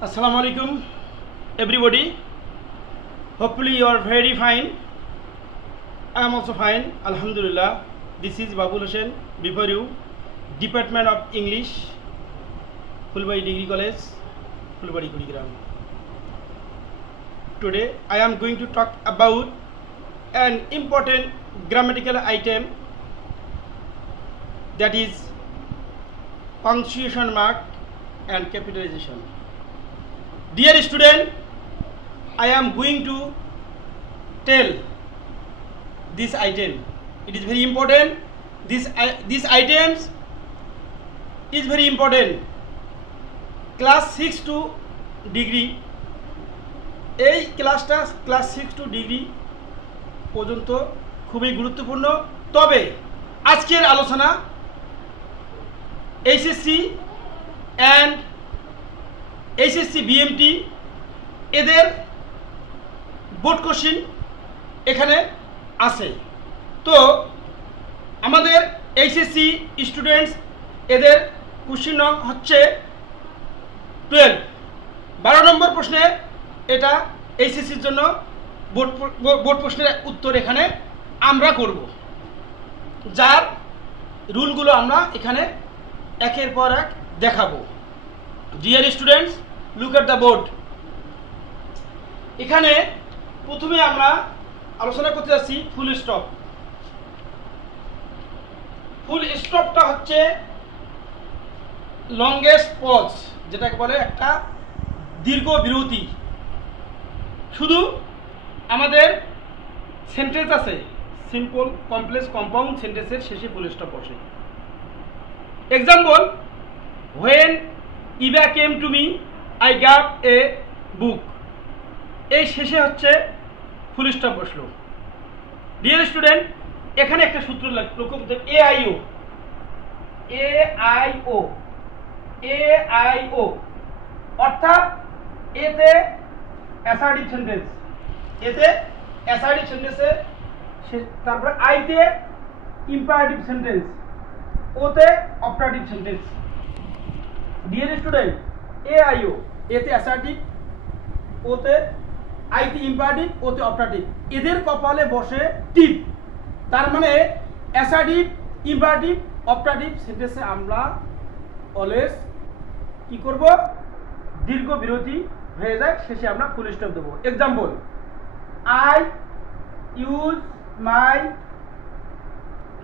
Assalamu alaikum everybody. Hopefully you are very fine. I am also fine, alhamdulillah. This is Babul Hussain before you, Department of English, Fulbari Degree College, Fulbari Kurigram. Today I am going to talk about an important grammatical item, that is punctuation mark and capitalization. Dear student, I am going to tell this item. It is very important. These items is very important. Class 6 to degree. এই ক্লাসটা class 6 two degree পর্যন্ত খুবই গুরুত্বপূর্ণ। তবে আজকের আলোচনা HSC and HSC BMT এদের board question এখানে আছে। তো আমাদের এইচএসসি স্টুডেন্টস এদের কোশ্চেন হচ্ছে 12 নম্বর প্রশ্নে। এটা এইচএসসির জন্য বোর্ড প্রশ্নের উত্তর এখানে আমরা করব, যার রুলগুলো আমরা এখানে একের পর এক দেখাবো। Dear students, look at the board. এখানে প্রথমে আমরা আলোচনা করতে যাচ্ছি ফুল স্টপ। ফুল স্টপটা হচ্ছে লংগেস্ট পজ, যেটাকে বলে একটা দীর্ঘ বিরতি। শুধু আমাদের সেন্টেন্স আছে, সিম্পল, কমপ্লেক্স, কম্পাউন্ড সেন্টেন্সের শেষে ফুল স্টপ বসে। Example, when Eva came to me I gave a book. এই শেষে হচ্ছে ফুল স্টপ বসলো। ডিয়ার স্টুডেন্ট, এখানে একটা সূত্র লক্ষ্য করতে, AIO অর্থাৎ এতে অ্যাসার্টিভ সেন্টেন্স, তারপরে আইতে ইম্পারেটিভ সেন্টেন্স, ওতে operative sentence. Dear student, AIO এতে অ্যাসার্টিভ, ওতে আইতে ইম্পারেটিভ, ওতে অপারেটিভ। এদের কপালে বসে টিপ। তার মানে অ্যাসার্টিভ, ইম্পারেটিভ, অপারেটিভ সেন্টেন্সে আমরা অলওয়েজ কি করব, দীর্ঘ বিরতি হয়ে যায়, শেষে আমরা ফুল স্টপ দেবো। Example, I use my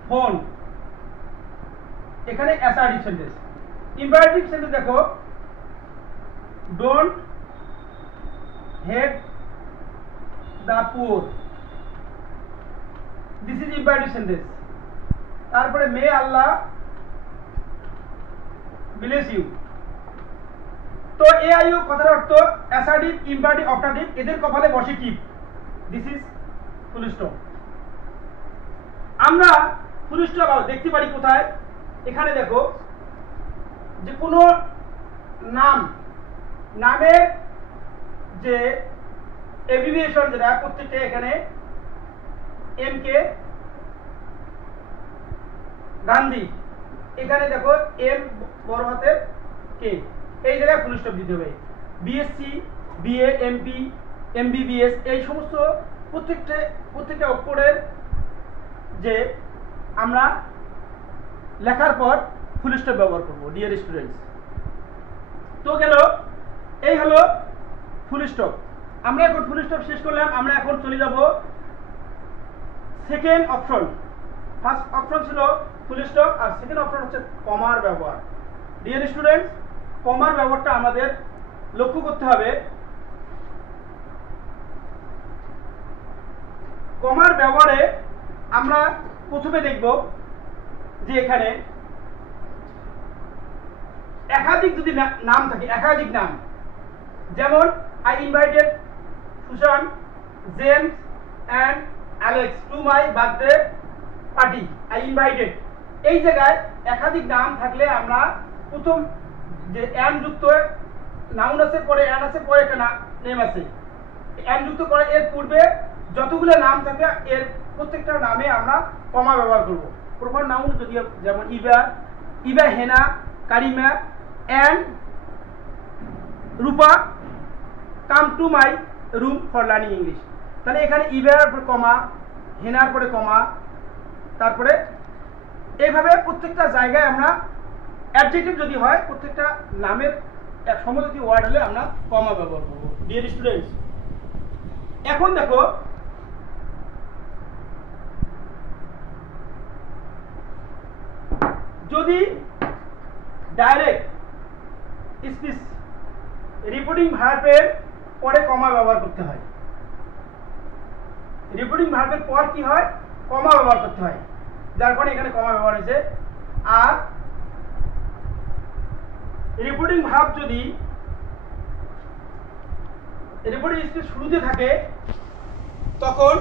phone. এখানে অ্যাসার্টিভ সেন্টেন্স। ইম্পারেটিভ সেন্টেন্স দেখো, don't hate the poor. This is imperative sentence. তারপরে মে আল্লাহ ব্লেস ইউ। তো AIO কথার অর্থ অ্যাসার্টিভ, ইম্পারেটিভ, অপারেটিভ, এদের কপালে বসে টিপ। This is full stop. আমরা ফুল স্টপ দেখতে পারি কোথায়? এখানে দেখো, যে কোনো নামের যে এব্রিভিয়েশন, যেটা প্রত্যেকটা এখানে MK গান্ধী, এখানে দেখো M বড় হাতের K, এই জায়গায় ফুল স্টপ দিতে হবে। BSc, BA, MP, MBBS, এই সমস্ত প্রত্যেকটা অক্ষরের যে আমরা লেখার পর ফুল স্টপ ব্যবহার করব। ডিয়ার স্টুডেন্টস, তো গেল, এই হলো ফুল স্টপ। আমরা এখন ফুল স্টপ শেষ করলাম। আমরা এখন চলে যাব সেকেন্ড অপশন। ফার্স্ট অপশন ছিল ফুল স্টপ, আর সেকেন্ড অপশন হচ্ছে কমার ব্যবহার। ডিয়ার স্টুডেন্টস, কমার ব্যবহারটা আমাদের লক্ষ্য করতে হবে। কমার ব্যবহারে আমরা প্রথমে দেখব যে এখানে একাধিক যদি নাম থাকে, একাধিক নাম, যেমন I invited Susan, James and Alex to my birthday party. I invited, এই জায়গায় একাধিক নাম থাকলে আমরা প্রথম যে এন যুক্ত নাউন আছে, পরে এন আছে, পরে একটা নেম আছে, এন যুক্ত করে এর পূর্বে যতগুলো নাম থাকবে এর প্রত্যেকটা নামে আমরা কমা ব্যবহার করব। প্রপার নাউন যদি যেমন Iba, Hena, Karima, and Rupa come to my room for learning English. তাহলে এখানে ইভের পরে কমা, হেনার পরে কমা, তারপরে এইভাবে প্রত্যেকটা জায়গায় আমরা অ্যাডজেক্টিভ যদি হয় প্রত্যেকটা নামের সমজাতীয় ওয়ার্ড হলে আমরা কমা ব্যবহার করব। ডিয়ার স্টুডেন্টস, এখন দেখো যদি ডাইরেক্ট স্পিচ রিপোর্টিং ভার্বের পরে কমা ব্যবহার করতে হয়, রিপোর্টিং ভার্বের পর কি হয়, কমা ব্যবহার করতে হয়, যার কারণে এখানে কমা ব্যবহার হয়েছে। আর রিপোর্টিং ভার্ব যদি রিপোর্টিং স্পিচ শুরুতে থাকে তখন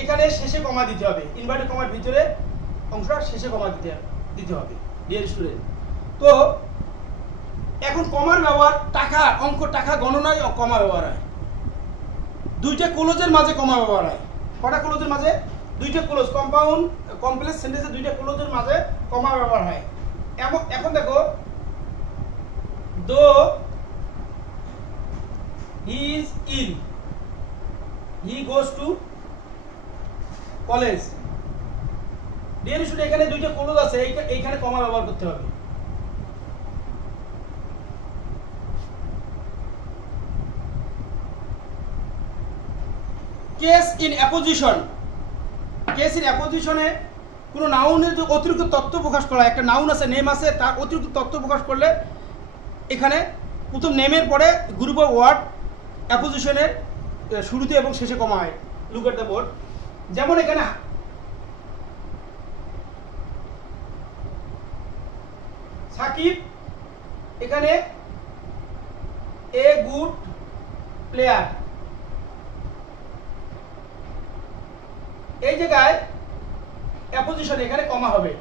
এখানে শেষে কমা দিতে হবে, ইনভার্টেড কমার ভিতরে অংশটা শেষে কমা দিতে হবে। ডিয়ার স্টুডেন্ট, তো এখন কমার ব্যবহার টাকা, অঙ্ক টাকা গণনায় কমা ব্যবহার হয়, দুইটা ক্লোজের মাঝে কমা ব্যবহার হয়। কটা ক্লোজের মাঝে? দুইটা ক্লোজ, কম্পাউন্ড কমপ্লেক্স সেন্টেন্সে দুইটা ক্লোজের মাঝে কমা ব্যবহার হয়। এখন দেখো, though he is ill, he goes to college. Dear student, এখানে দুইটা ক্লোজ আছে, এইখানে কমা ব্যবহার করতে হবে। Case in apposition, case in অ্যাপোজিশনে কোনো নাউনের যে অতিরিক্ত তথ্য প্রকাশ করা, একটা নাউন আছে, নেম আছে, তার অতিরিক্ত তথ্য প্রকাশ করলে এখানে প্রথম নেমের পরে গ্রুপ অফ ওয়ার্ড অ্যাপোজিশনের শুরুতে এবং শেষে কমা হয়। Look at the board. যেমন এখানে সাকিব, এখানে এ গুড প্লেয়ার, এই জায়গায় অ্যাপোজিশন এখানে কমা হবে।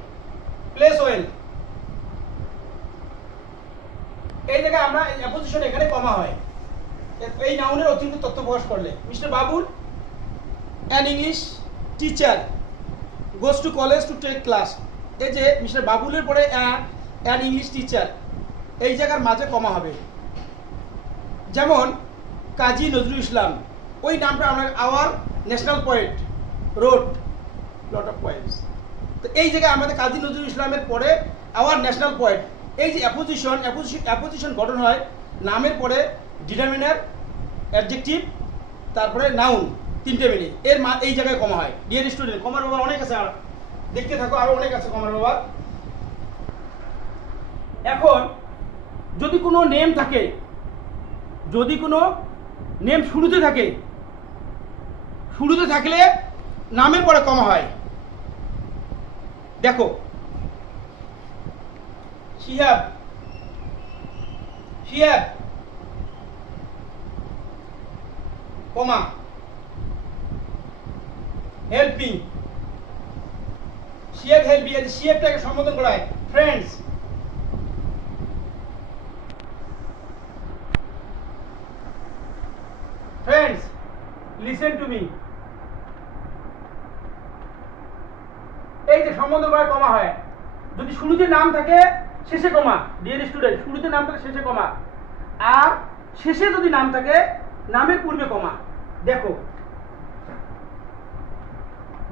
প্লেস ওয়েল, এই জায়গায় আমরা অ্যাপোজিশন এখানে কমা হয় এই নাউনের অতিরিক্ত তথ্য প্রকাশ করলে। Mister Babul an English teacher goes to college to take class, এই যে মিস্টার বাবুলের পরে অ্যান ইংলিশ টিচার, এই জায়গার মাঝে কমা হবে। যেমন কাজী নজরুল ইসলাম, ওই নামটা আমরা our national poet road lot of poems, তো এই জায়গায় আমাদের কাজী নজরুল ইসলামের পরে আওয়ার ন্যাশনাল পোয়েট, এই যে অ্যাপোজিশন গঠন হয় নামের পরে ডিটারমিনার, অ্যাডজেক্টিভ, তারপরে নাউন, তিনটে মিলে এই জায়গায় কমা হয়। ডিয়ার স্টুডেন্ট, কমার ব্যবহার অনেক আছে, দেখতে থাকো, আরো অনেক আছে কমার ব্যবহার। এখন যদি কোনো নেম থাকে, যদি কোনো নেম শুরুতে থাকে, শুরুতে থাকলে নামের পরে কমা হয়। দেখো শিহাব, শিহাব কমা, হেল্পিং, শিহাব হেল্পিং, শিহাবটাকে সম্বোধন করা হয় friends. Friends listen to me, এই যে সম্বোধন করা কমা হয়। যদি শুরুতে নাম থাকে শেষে কমা, ডিয়ার স্টুডেন্ট, শুরুতে নাম থাকে শেষে কমা, আর শেষে যদি নাম থাকে নামের পূর্বে কমা। দেখো,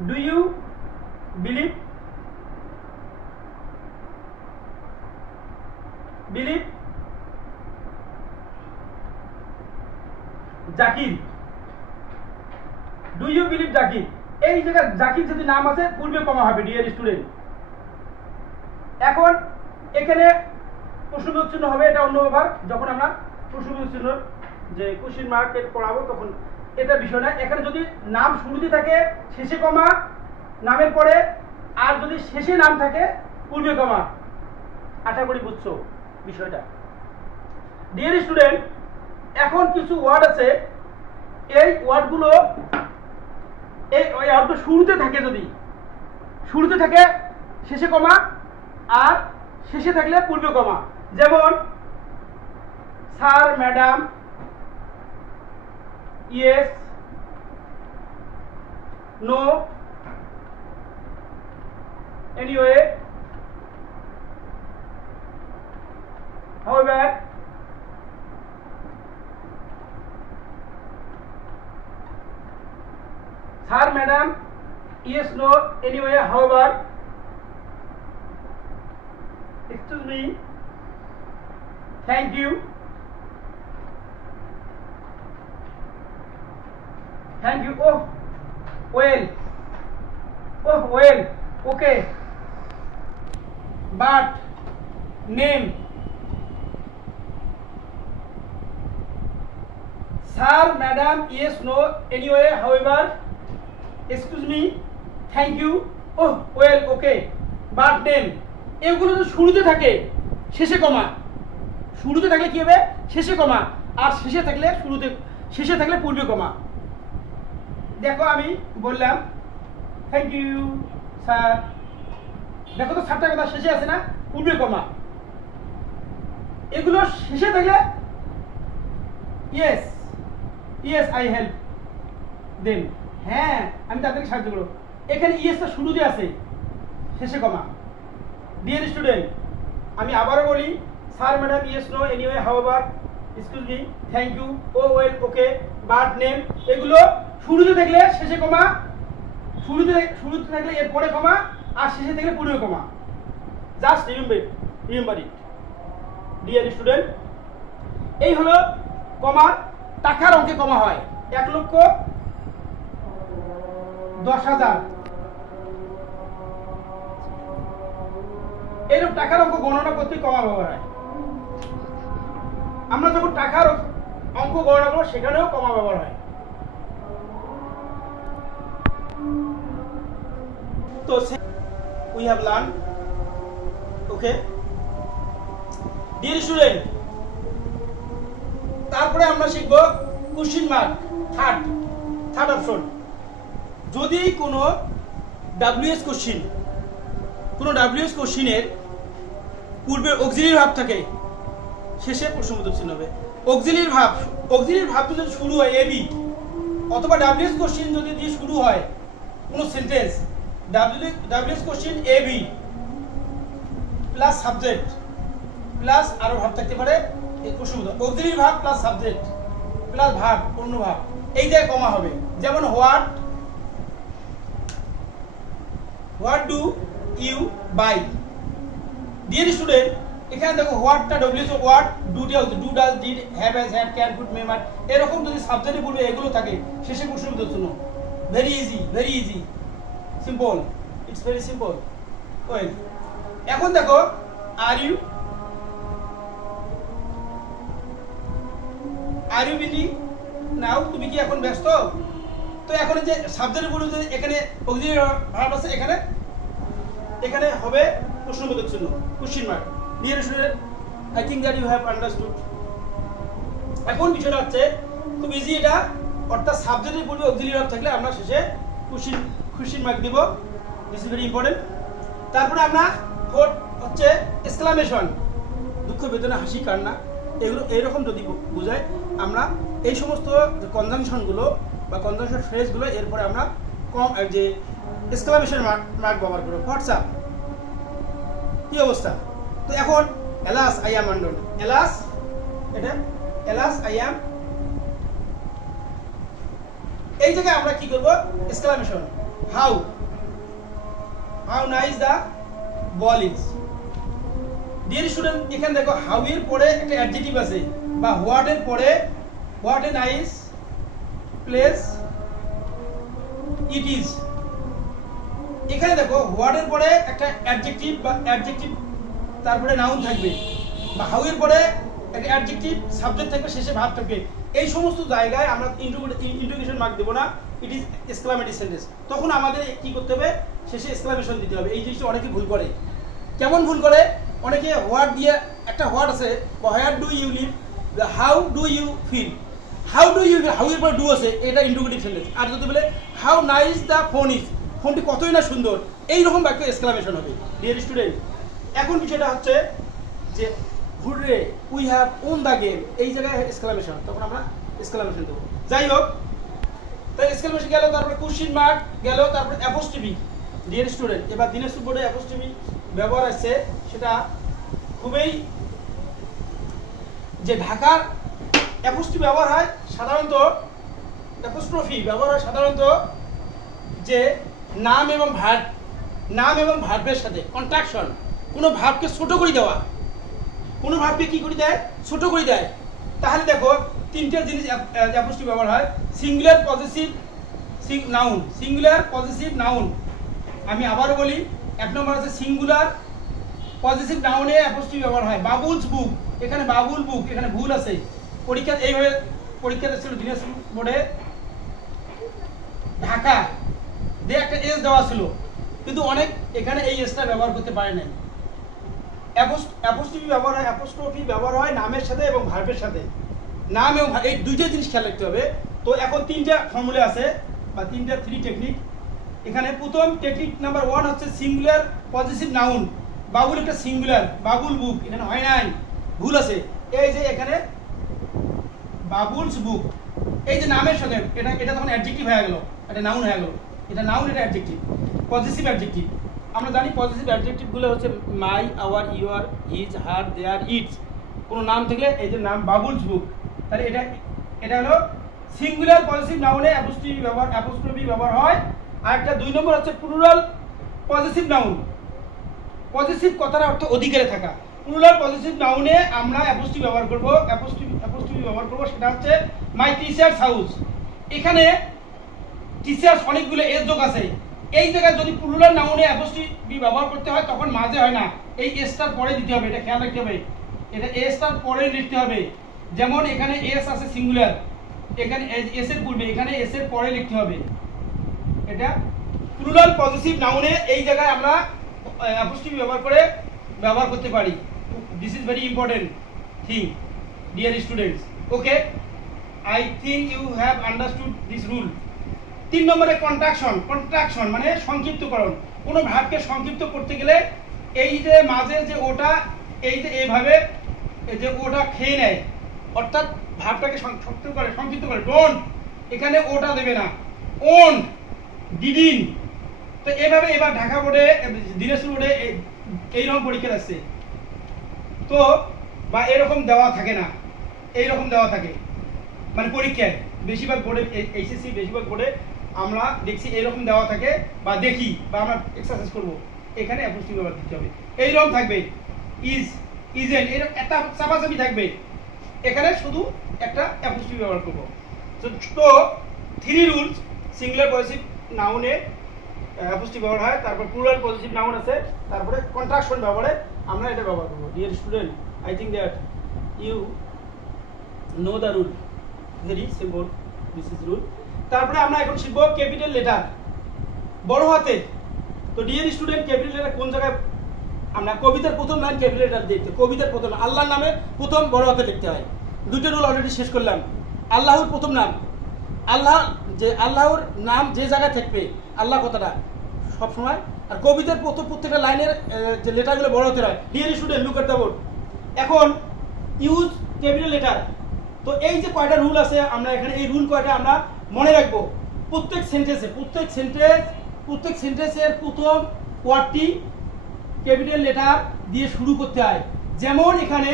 do you believe, believe Zakir, do you believe Zakir, এই জায়গায় জাকির যদি নাম আছে পূর্বে কমা হবে। ডিয়ার স্টুডেন্ট, এখন এখানে প্রশ্নবোধক চিহ্ন হবে, এটা অন্য ব্যবহার, যখন আমরা প্রশ্নবোধক চিহ্ন যে কোশ্চেন মার্ক পড়াবো তখন এটা বিষয় না। এখানে যদি নাম শুরুতে থাকে শেষে কমা নামের পরে, আর যদি শেষে নাম থাকে পূর্বে কমা। আশা করি বুঝছো বিষয়টা। ডিয়ার স্টুডেন্ট, এখন কিছু ওয়ার্ড আছে, এই ওয়ার্ডগুলো এই ওয়ার্ডটা শুরুতে থাকে, যদি শুরুতে থাকে শেষে কমা, আর শেষে থাকলে পূর্বে কমা। যেমন sir, madam, yes, no, anyway, however, sir, madam, yes, no, anyway, however, excuse me, thank you, oh, well, okay, but name, sir, madam, yes, no, anyway, however, excuse me, thank you, oh, well, okay, but name, এগুলো তো শুরুতে থাকে শেষে কমা, শুরুতে থাকলে কি হবে শেষে কমা, আর শেষে থাকলে পূর্বে কমা। দেখো আমি বললাম থ্যাংক ইউ স্যার, দেখো তো স্যারটার কথা শেষে আছে না, পূর্বে কমা। এগুলো শেষে থাকলে ইয়েস আই হেল্প দেম, হ্যাঁ আমি তাদেরকে সাহায্য করব। এখানে ইয়েসটা শুরুতে আছে শেষে কমা। ডিয়ার স্টুডেন্ট, আমি আবারও বলি, sir, madam, yes, no, anyway, however, excuse me, thank you, oh, well, okay, but, name, এগুলো শুরুতে থাকলে শেষে কমা, শুরুতে থাকলে এর পরে কমা, আর শেষে থাকলে পূর্বে comma. Just remember it. Dear student, এই হলো কমা। টাকার অঙ্কে কমা হয় 1,10,000। এরকম টাকার অঙ্ক গণনা করতে কমা ব্যবহার হয়। আমরা যখন টাকার অঙ্ক গণনা করবো সেখানেও কমা ব্যবহার হয়। তো we have learned, okay, dear student, তারপরে আমরা শিখব কোশ্চেন মার্ক। থার্ড অপশন, যদি কোনো ডাব্লিউএস কোশ্চেনের পূর্বে অক্সিলিয়ারি ভার্ব থাকে, শেষে প্রশ্নবোধক চিহ্ন হবে। অক্সিলিয়ারি ভার্ব যদি শুরু হয় এবি, অথবা ডাব্লিউএস কোশ্চেন যদি দিয়ে শুরু হয় কোনো সেন্টেন্স, ডাব্লিউএস কোশ্চেন এবি প্লাস সাবজেক্ট প্লাস আরো ভার্ব থাকতে পারে, এই প্রশ্নবোধক। Auxiliary verb plus subject plus verb, অন্য ভার্ব, এই জায়গায় কমা হবে। যেমন what do you buy. Dear student, এখানে দেখো হোয়াটটা WS, what, do does, did, have, has, had, can, could, may, might, এরকম যদি সাবজেক্টে পড়বে এগুলো থাকে, শেষে প্রশ্নবোধক চিহ্ন। Very easy, simple, it's very simple. Well, এখন দেখো আর ইউ বিজি নাও, তুমি কি এখন ব্যস্ত? তো এখন যে সাবজেক্টে বলবো যে এখানে অক্সিলিয়ারি ভার্ব আছে, এখানে হবে প্রশ্নবোধক চিহ্ন, question mark. Dear student, I think that you have understood. এখন বিষয়টা হচ্ছে খুব ইজি এটা, অর্থাৎ সাবজেক্টের পূর্বে অক্সিলিয়ারি ভার্ব থাকলে আমরা শেষে কোশ্চেন মার্ক দিব। This is very important. তারপরে আমরা ফোর্থ হচ্ছে এক্সক্লামেশন, দুঃখ, বেদনা, হাসি, কান্না, এগুলো এইরকম যদি বোঝায়, আমরা এই সমস্ত কনজাংশনগুলো বা কনজাংশন ফ্রেজগুলো এরপরে আমরা যে এক্সক্লামেশন মার্ক ব্যবহার করব। হোয়াটসঅ্যাপ, কি অবস্থা? তো এখন alas I am undone, alas I am, এই জায়গায় আমরা কি করব? Exclamation. How nice the ball is. Dear student, এখানে দেখো হাউ এর পরে একটা অ্যাডজেক্টিভ আছে, বা হোয়াট এর পরে what a nice place it is. এখানে দেখো হোয়াট এর পরে একটা অ্যাডজেক্টিভ বা অ্যাডজেক্টিভ, তারপরে নাউন থাকবে, বা হাউ এর পরে একটা অ্যাডজেক্টিভ, সাবজেক্ট থাকবে, শেষে ভার্ব থাকবে। এই সমস্ত জায়গায় আমরা ইন্টিগ্রেশন মার্ক দেব না, ইট ইজ এক্সক্লামেটরি সেন্টেন্স। তখন আমাদের কি করতে হবে? শেষে এক্সক্লামেশন দিতে হবে। এই জিনিসটা অনেকে ভুল করে। কেমন ভুল করে? অনেকে হোয়াট দিয়ে একটা হোয়াট আছে, where do you live, how do you feel, how এর পরে ডু আছে, এটা ইন্টিগ্রেটিভ সেন্টেন্স। আর যদি বলে how nice the phone is, ফোনটি কতই না সুন্দর, এইরকম বাক্য এক্সক্লামেশন হবে। ডিয়ার স্টুডেন্ট, এখন বিষয়টা হচ্ছে যে hurray we have won the game, এই জায়গায় এক্সক্লামেশন, তখন আমরা এক্সক্লামেশন দেবো। যাই হোক, তাই এক্সক্লামেশন গেল, তারপরে কোশ্চেন মার্ক গেল, তারপরে অ্যাপোস্ট্রফি। ডিয়ার স্টুডেন্ট, এবার দিনাজপুর বোর্ডে অ্যাপোস্ট্রফি ব্যবহার আছে, সেটা খুবই যে ঢাকার অ্যাপোস্ট্রফি ব্যবহার হয় সাধারণত, অ্যাপোস্ট্রফি ব্যবহার হয় সাধারণত যে নাম এবং ভার্বের সাথে কন্ট্রাকশন, কোনো ভার্বকে ছোট করে দেওয়া, কোনো ভার্বকে কি করে দেয়, ছোট করে দেয়। তাহলে দেখো তিনটে জিনিস অ্যাপোস্ট্রফি ব্যবহার হয়। Singular positive noun, singular positive noun, আমি আবারও বলি, এক নম্বর আছে সিঙ্গুলার পজিটিভ নাউনে অ্যাপোস্ট্রফি ব্যবহার হয়। বাবুলস বুক, এখানে বাবুল বুক, এখানে ভুল আছে। পরীক্ষা এইভাবে পরীক্ষাতে ছিল দিনাজপুর বোর্ডে, ঢাকা দিয়ে একটা এস দেওয়া ছিল, কিন্তু অনেক এখানে এই এসটা ব্যবহার করতে পারে নাই। অ্যাপোস্ট্রফি ব্যবহার হয়, অ্যাপোস্ট্রফি ব্যবহার হয় নামের সাথে এবং ভার্বের সাথে। নাম এবং এই দুইটা জিনিস খেয়াল রাখতে হবে। তো এখন তিনটা ফর্মুলা আছে বা তিনটা 3 টেকনিক। এখানে প্রথম টেকনিক নাম্বার 1 হচ্ছে সিঙ্গুলার পজিটিভ নাউন। বাবুল একটা সিঙ্গুলার, বাবুল বুক, এখানে হয় নাই, ভুল আছে। এই যে এখানে বাবুলস বুক, এই যে নামের সাথে এটা তখন অ্যাডজেক্টিভ হয়ে গেল, এটা নাউন হয়ে গেল। এটা নাউন, এটা অ্যাডজেক্টিভ, পজিটিভ অ্যাডজেক্টিভ। আমরা জানি পজিটিভ অ্যাডজেক্টিভগুলো হচ্ছে my, our, your, his, her, their, its. কোনো নাম থাকলে এই যে নাম বাবুলস বুক, তাহলে এটা হলো সিঙ্গুলার পজিটিভ নাউনে অ্যাপোস্ট্রফি ব্যবহার হয়। আর একটা 2 নম্বর হচ্ছে প্লুরাল পজিটিভ নাউন। পজিটিভ কথার অর্থ অধিকারে থাকা। প্লুরাল পজিটিভ নাউনে আমরা অ্যাপোস্ট্রফি ব্যবহার করব, অ্যাপোস্ট্রফি ব্যবহার করব, সেটা হচ্ছে মাই টিচার্স হাউস। এখানে টিচার্স অনেকগুলো এস যোগ আছে। এই জায়গায় যদি প্লুরাল নাউনে অ্যাপোস্ট্রফি ব্যবহার করতে হয় তখন মাঝে হয় না, এই এসটার পরে দিতে হবে, এটা খেয়াল রাখতে হবে। এটা এসটার পরে লিখতে হবে। যেমন এখানে এস আছে সিঙ্গুলার, এখানে এস এর পূর্বে, এখানে এস এর পরে লিখতে হবে। এটা প্লুরাল পজিটিভ নাউনে এই জায়গায় আমরা অ্যাপোস্ট্রফি ব্যবহার করতে পারি। This is very important thing dear students. Okay, I think you have understood this rule. 3 নম্বরে কন্ট্রাকশন মানে সংক্ষিপ্তকরণ। কোনো ভার্বকে সংক্ষিপ্ত করতে গেলে এই যে মাঝে যে ওটা, এই যে এইভাবে যে ওটা খেয়ে নেয়, অর্থাৎ ভার্বটাকে সংক্ষিপ্ত করে। ডোন্ট, এখানে ওটা দেবে না, ওন, ডিডিন। তো এভাবে এবার ঢাকা বোর্ডে, দিনাজপুর বোর্ডে এইরকম পরীক্ষা আসছে, তো বা এরকম দেওয়া থাকে না, এইরকম দেওয়া থাকে, মানে পরীক্ষায় বেশিরভাগ বোর্ডে, এইচএসসি বেশিরভাগ বোর্ডে আমরা দেখছি এরকম দেওয়া থাকে, বা দেখি বা আমরা এক্সারসাইজ করবো, এখানে অ্যাপোস্ট্রফি ব্যবহার দিতে হবে। এইরকম থাকবে, ইজ, ইজেন, এরকম একটা চাপাচাপি থাকবে, এখানে শুধু একটা অ্যাপোস্ট্রফি ব্যবহার করবো। তো 3 রুলস, সিঙ্গুলার পজিটিভ নাউনে অ্যাপোস্ট্রফি ব্যবহার হয়, তারপর প্লুরাল পজিটিভ নাউন আছে, তারপরে কন্ট্রাকশন ব্যবহারে আমরা এটা ব্যবহার করবো। Dear student, I think that you know the rule, very simple, this is rule. তারপরে আমরা এখন শিখবো ক্যাপিটাল লেটার, বড় হাতের। তো ডিয়ার স্টুডেন্ট, ক্যাপিটাল লেটার কোন জায়গায়, আমরা কবিতার প্রথম লাইন ক্যাপিটাল লেটার দেখতে, কবিতার প্রথম আল্লাহর নামে প্রথম বড় হাতে লিখতে হয়। 2টা রুল অলরেডি শেষ করলাম। আল্লাহর প্রথম নাম, আল্লাহর নাম যে জায়গায় থাকবে, আল্লাহ কথাটা সবসময়, আর কবিতার প্রত্যেকটা লাইনের যে লেটারগুলো বড় হতে হয়। Dear student, look at the board. এখন ইউজ ক্যাপিটাল লেটার। তো এই যে কয়টা রুল আছে, আমরা এখানে এই রুল কয়টা আমরা মনে রাখবো। প্রত্যেক সেন্টেন্সের প্রথম ওয়ার্ডটি ক্যাপিটাল লেটার দিয়ে শুরু করতে হয়। যেমন এখানে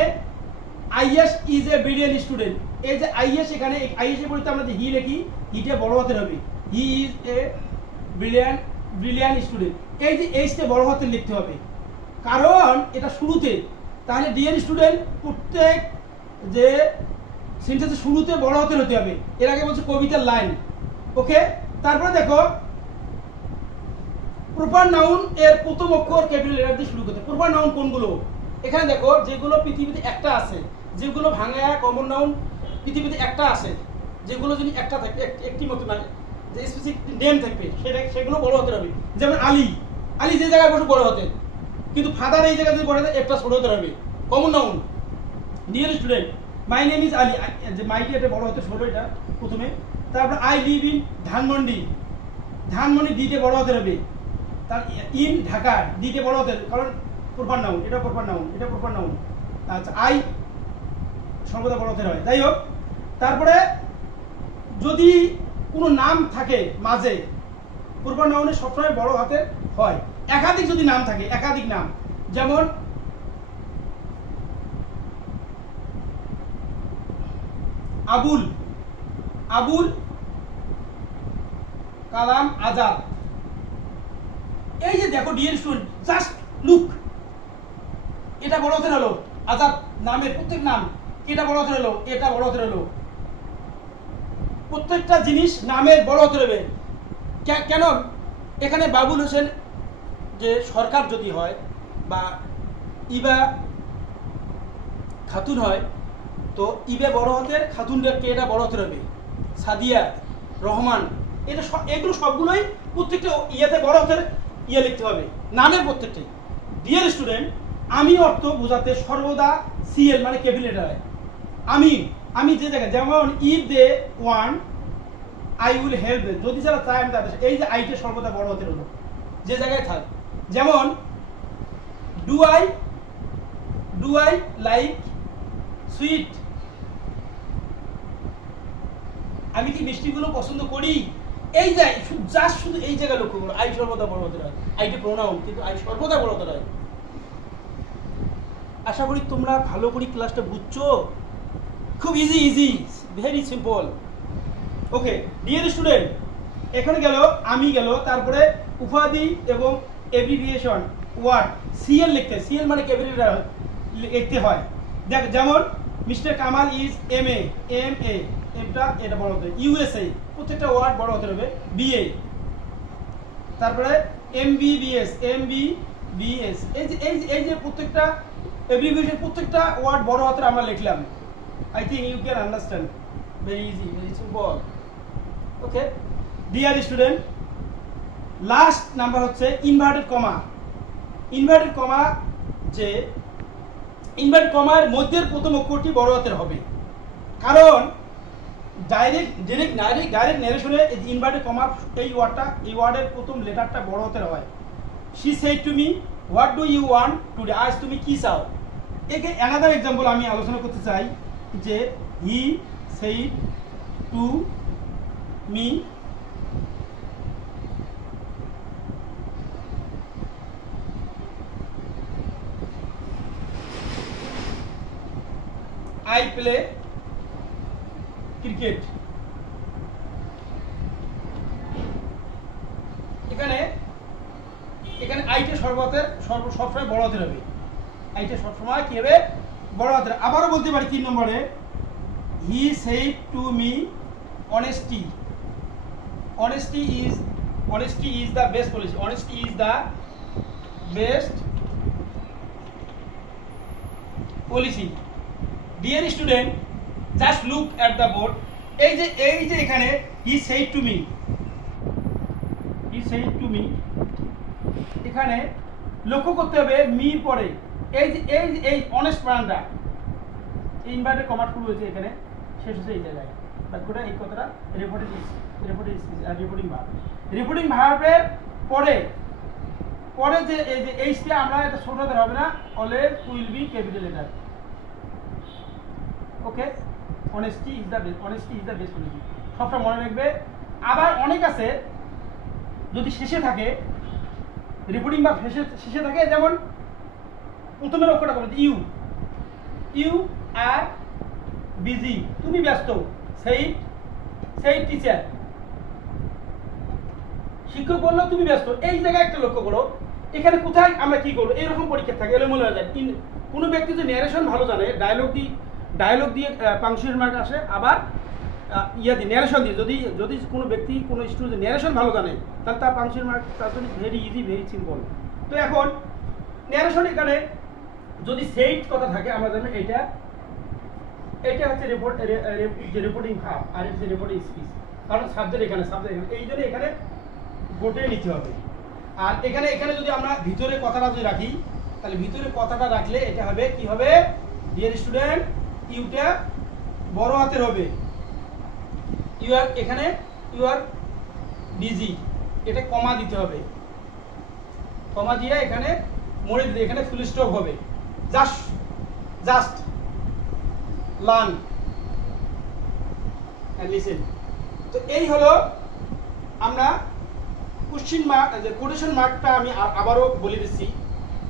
is is a brilliant student, এই যে আইএস, এখানে আইএস এর পরিবর্তে আমরা যে হি লিখি, হিটা বড় হাতের হবে, he is a brilliant student. এই যে এইচটা বড় হাতের লিখতে হবে, কারণ এটা শুরুতে। তাহলে ডিয়ার স্টুডেন্ট, প্রত্যেক যে সেন্টেন্সের শুরুতে বড় হাতের হতে হবে। এর আগে বলছে কবিতার লাইন। ওকে, তারপরে দেখো প্রপার নাউন এর প্রথম অক্ষর ক্যাপিটাল লেটার দিয়ে শুরু করতে। প্রপার নাউন কোনগুলো, এখানে দেখো যেগুলো পৃথিবীতে একটা আছে, যেগুলো ভাঙা কমন নাউন পৃথিবীতে একটা আছে, যেগুলো যদি একটা থাকবে, একটি মতো মানে যে স্পেসিফিক নেম থাকবে, সেগুলো বড় হতে হবে। যেমন আলী, আলী যে জায়গায় বসে বড় হতে, কিন্তু ফাদার এই জায়গায় যদি বড় হতে, একটা ছোট হতে হবে, common noun. Dear student, my name is Ali, যে মাইটি এটা বড় হতে ছোট, এটা প্রথমে। তারপর I live in Dhanmondi, Dhanmondi দিতে বড় হতে হবে। তার ইন ঢাকা, দিতে বড় হতে, কারণ প্রপার নাউন, এটা প্রপার নাউন, এটা প্রপার নাউন। আচ্ছা, আই সর্বদা বড় হতে হয়। যাই হোক, তারপরে যদি কোনো নাম থাকে মাঝে, প্রপার নাউনে সবসময় বড় হাতে হয়। একাধিক যদি নাম থাকে, একাধিক নাম, যেমন আবুল আবুল কালাম আজাদ। এই যে দেখো ডিয়ার স্টুডেন্ট, জাস্ট লুক, এটা বড় হাতের হলো আজাদ নামের প্রত্যেক নাম, এটা বড় হাতের হলো, এটা বড় হাতের হলো, প্রত্যেকটা জিনিস নামের বড় হাতের হবে। কেন এখানে বাবুল হোসেন যে সরকার যদি হয় বা ইবা খাতুন হয়, তো ইবে বড় হাতের, খাতুনকে এটা বড় হাতের হবে, সাদিয়া রহমান, এটা এগুলো সবগুলোই প্রত্যেকটা ইয়েতে বড় হাতের ইয়ে লিখতে হবে, নামের প্রত্যেকটাই। ডিয়ার স্টুডেন্ট, আমি অর্থ বোঝাতে সর্বদা সিএল মানে ক্যাপিটাল লেটার হয়। আমি যে জায়গায়, যেমন if they want I will help them, যদি যারা চায় আমি তাদের, এই যে আইটা সর্বদা বড় হাতের হলো যে জায়গায় থাক। যেমন ডু আই লাইক সুইট, আমি কি মিষ্টিগুলো পছন্দ করি, এই যে জাস্ট শুধু এই জায়গায় লক্ষ্য করো, আই সর্বদা বড় হতে হয়, আইটি প্রোনাউন কিন্তু আই সর্বদা বড় হতে হয়। আশা করি তোমরা ভালো করে ক্লাসটা বুঝছো, খুব easy, very simple. Okay dear student, এখানে গেল আমি গেল, তারপরে উপাধি এবং এব্রিভিয়েশন ওয়ার্ড সিএল লিখতে, সিএল মানে ক্যাপিটাল লিখতে হয়। দেখ যেমন মিস্টার কামাল ইজ এমএ, এটা বড় হতে, ইউএসএ প্রত্যেকটা ওয়ার্ড বড় হতে হবে, বিএ, তারপরে এমবিবিএস, এই যে প্রত্যেকটা এব্রিভিয়েশন, প্রত্যেকটা ওয়ার্ড বড় হাতের আমরা লিখলাম। I think you can understand, very easy, very simple. Okay dear student, last number হচ্ছে ইনভার্টেড কমা। ইনভার্টেড কমা, যে ইনভার্টেড কমার মধ্যের প্রথম অক্ষরটি বড় হাতের হবে, কারণ ডাইরেক্ট ন্যারেশনে ইনভার্টেড কমা এই ওয়ার্ডের প্রথম লেটারটা বড় হাতের হয়। She said to me what do you want today, আজ তুমি কি চাও। একে অ্যানাদার এক্সাম্পল আমি আলোচনা করতে চাই, যে he said to me I play cricket। এখানে আইটা সবসময় বড় হাতের হবে, আইটা সবসময় কি হবে, বড় হাতের। আবারও বলতে পারি 3 নম্বরে, he said to me honesty is the best policy, honesty is the best policy. Dear student, just look at the board, এই যে এখানে হি সেড টু মি, এখানে লক্ষ্য করতে হবে মির পরে এই অনেস্ট প্রাণটা, ইনভার্টেড কমা শুরু হয়েছে এখানে, শেষ হচ্ছে এই জায়গায়, বাক্যটা এই কথাটা রিপোর্টিং ভার্বের পরে যে এই যে এইচটা আমরা এটা ছোট হাতের হবে না, always will be capital letter. Okay, honesty is the best policy, সবটা মনে রাখবে। আবার অনেক আছে যদি শেষে থাকে, রিপোর্টিং বা শেষে থাকে, যেমন প্রথমের অক্ষরটা বলে ইউ আর বিজি, তুমি ব্যস্ত, সেই টিচার, শিক্ষক বললো তুমি ব্যস্ত, এই জায়গায় একটা লক্ষ্য করো। এখানে কোথায় আমরা কি করবো, এইরকম পরীক্ষা থাকে, এলোমেলো হয়ে যায়। কোনো ব্যক্তি যদি ন্যারেশন ভালো জানে, ডায়লগ দিয়ে পাংচুয়েশন মার্ক আসে, আবার ন্যারেশন দিয়ে যদি কোনো ব্যক্তি কোনো স্টুডেন্ট ন্যারেশন ভালো জানে, তাহলে তার পাংচুয়েশন মার্ক তার জন্য ভেরি ইজি, ভেরি সিম্পল। তো এখন ন্যারেশন এখানে যদি সেইট কথা থাকে, আমরা জানি এটা হচ্ছে রিপোর্টিং ভার্ব, আর হচ্ছে রিপোর্টিং স্পিচ, কারণ সাবজেক্ট এখানে, এই জন্য এখানে গোটে নিতে হবে। আর এখানে যদি আমরা ভিতরে কথাটা যদি রাখি, তাহলে ভিতরে কথাটা রাখলে এটা হবে কি হবে, ডিয়ার স্টুডেন্ট, ইউটা বড় হাতের হবে, এখানে ইউ আর বিজি, এটা কমা দিতে হবে, কমা দিয়ে এখানে মরে দিতে, এখানে ফুল স্টপ হবে, জাস্ট লার্ন এন্ড লিসেন। তো এই হলো আমরা কোশ্চেন মার্ক, যে কোটেশন মার্কটা আমি আবারও বলে দিচ্ছি।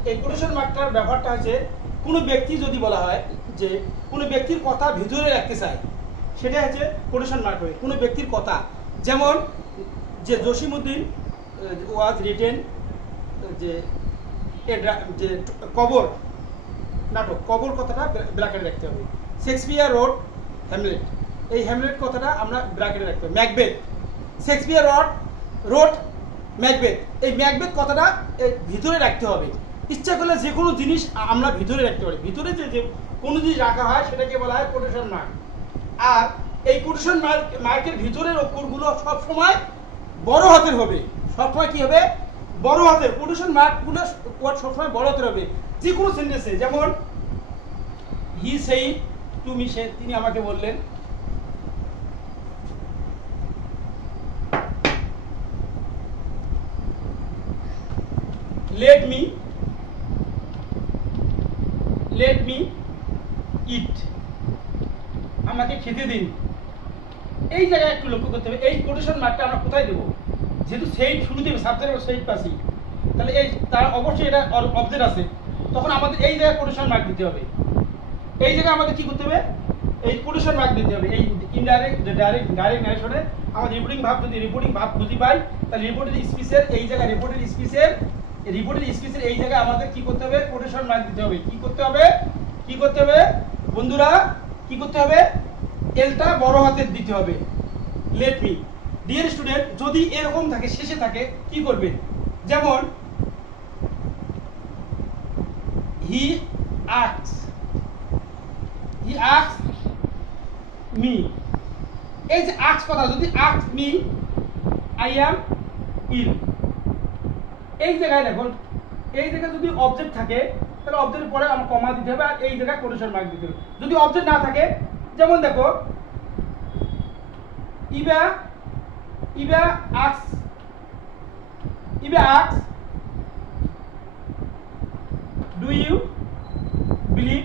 এই কোটেশন মার্কটার ব্যাপারটা হচ্ছে, কোনো ব্যক্তি যদি বলা হয় যে কোনো ব্যক্তির কথা ভিতরে রাখতে চায়, সেটা হচ্ছে কোটেশন মার্ক হবে কোনো ব্যক্তির কথা। যেমন যে জসিমউদ্দিন ওয়াজ রিটেন যে যে কবর নাটক, কবর কথাটা ব্র্যাকেটে রাখতে হবে। শেক্সপিয়ার রোড হ্যামলেট, এই হ্যামলেট কথাটা আমরা ব্র্যাকেটে রাখতে হবে। ম্যাকবেথ, শেক্সপিয়ার রোড ম্যাকবেথ, এই ম্যাকবেথ কথাটা ভিতরে রাখতে হবে। ইচ্ছা করলে যে কোনো জিনিস আমরা ভিতরে রাখতে পারি। ভিতরে যে কোনো জিনিস রাখা হয় সেটাকে বলা হয় কোটেশন মার্ক। আর এই কোটেশন মার্কের ভিতরের অক্ষরগুলো সবসময় বড় হাতের হবে। সবসময় কি হবে? বড় হাতের। কোটেশন মার্কগুলো সবসময় বড় হাতের হবে যে কোনো সেন্টেন্সে। যেমন হি সেই তুমি, সে তিনি আমাকে বললেন। লেট মি ইট, আমাকে খেতে দিন। এই জায়গায় একটু লক্ষ্য করতে হবে এই কোটেশন মার্কটা আমরা কোথায় দেবো। যেহেতু সেইট শুরু দেবে, সাবজেক্ট সেইট পাসি, তাহলে এই তার অবশ্যই এটা অবজেক্ট আছে, তখন আমাদের এই জায়গায় কোটেশন মার্ক দিতে হবে। এই জায়গায় আমাদের কি করতে হবে? এই কোটেশন মার্ক দিতে হবে। এই ইনডাইরেক্ট ডাইরেক্ট ন্যারেশনে আমাদের রিপোর্টিং ভাব, যদি রিপোর্টিং ভাব খুঁজে পাই তাহলে রিপোর্টেড স্পিচের এই জায়গায় রিপোর্টেড স্পিচের এই জায়গায় আমাদের কি করতে হবে? কোটেশন মার্ক দিতে হবে। কি করতে হবে বন্ধুরা? কি করতে হবে? এলটা বড় হাতের দিতে হবে। Let me. ডিয়ার স্টুডেন্ট, যদি এরকম থাকে শেষে থাকে কি করবে? যেমন হি আস্কস মি, এই যে আস্ক কথা, যদি আস্ক মি আই অ্যাম ইল, এই জায়গায় দেখুন, এই জায়গায় যদি অবজেক্ট থাকে তাহলে অবজেক্টের পরে আমরা কমা দিতে হবে, আর এই জায়গায় কোটেশন মার্ক দিতে হবে। যদি অবজেক্ট না থাকে, যেমন দেখো Eva asks do you believe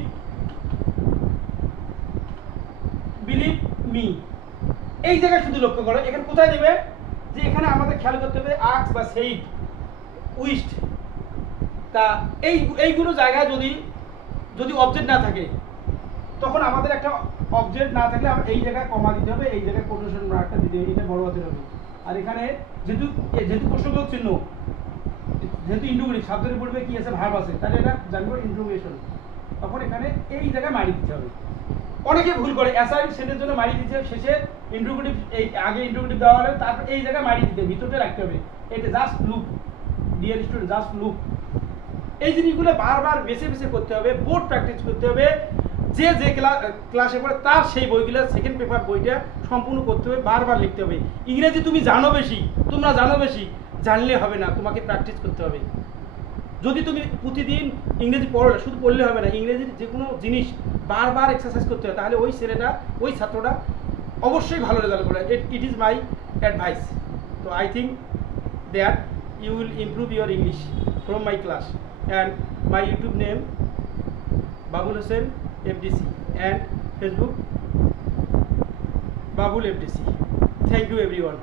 me, এই জায়গায় শুধু লক্ষ্য করো এখানে কোথায় দেবে, যে এখানে আমাদের খেয়াল করতে হবে আস্ক বা সেইড উইস্ট, তা এইগুলো জায়গায় যদি অবজেক্ট না থাকে, তখন আমাদের একটা অবজেক্ট না থাকলে এই জায়গায় কমা দিতে হবে, এই জায়গায় কোটেশন মার্কটা দিতে হবে, এটা বড় হাতের হবে। আর এখানে যেহেতু প্রশ্নবোধক চিহ্ন, যেহেতু ইন্ট্রোগেটিভ, শব্দের পূর্বে কি আছে? ভার্ব আছে, তাহলে এটা জানবো ইন্ট্রোগেশন, তখন এখানে এই জায়গায় মারি দিতে হবে। অনেকে ভুল করে অ্যাসাইড সেন্টেন্সের জন্য মারি দিতে শেষে ইন্ট্রোগেটিভ, এই আগে ইন্ট্রোগেটিভ দেওয়া হলে তারপর এই জায়গায় মারি দিতে হবে, ভিতরটা রাখতে হবে। এটা just look, dear student, just look. এই জিনিসগুলো বারবার বেছে করতে হবে, বোর্ড প্র্যাকটিস করতে হবে। যে ক্লাসে পড়ে তার সেই বইগুলো সেকেন্ড পেপার বইটা সম্পূর্ণ করতে হবে, বারবার লিখতে হবে। ইংরেজি তুমি জানো বেশি, তোমরা জানো বেশি, জানলে হবে না, তোমাকে প্র্যাকটিস করতে হবে। যদি তুমি প্রতিদিন ইংরেজি পড়ো, শুধু পড়লে হবে না, ইংরেজির যে কোনো জিনিস বারবার এক্সারসাইজ করতে হবে, তাহলে ওই ছেলেটা, ওই ছাত্রটা অবশ্যই ভালো রেজাল্ট করবে। It is my advice. তো I think that you will improve your English from my class, and my YouTube name Babul Hussain FDC and Facebook Babul FDC. Thank you everyone.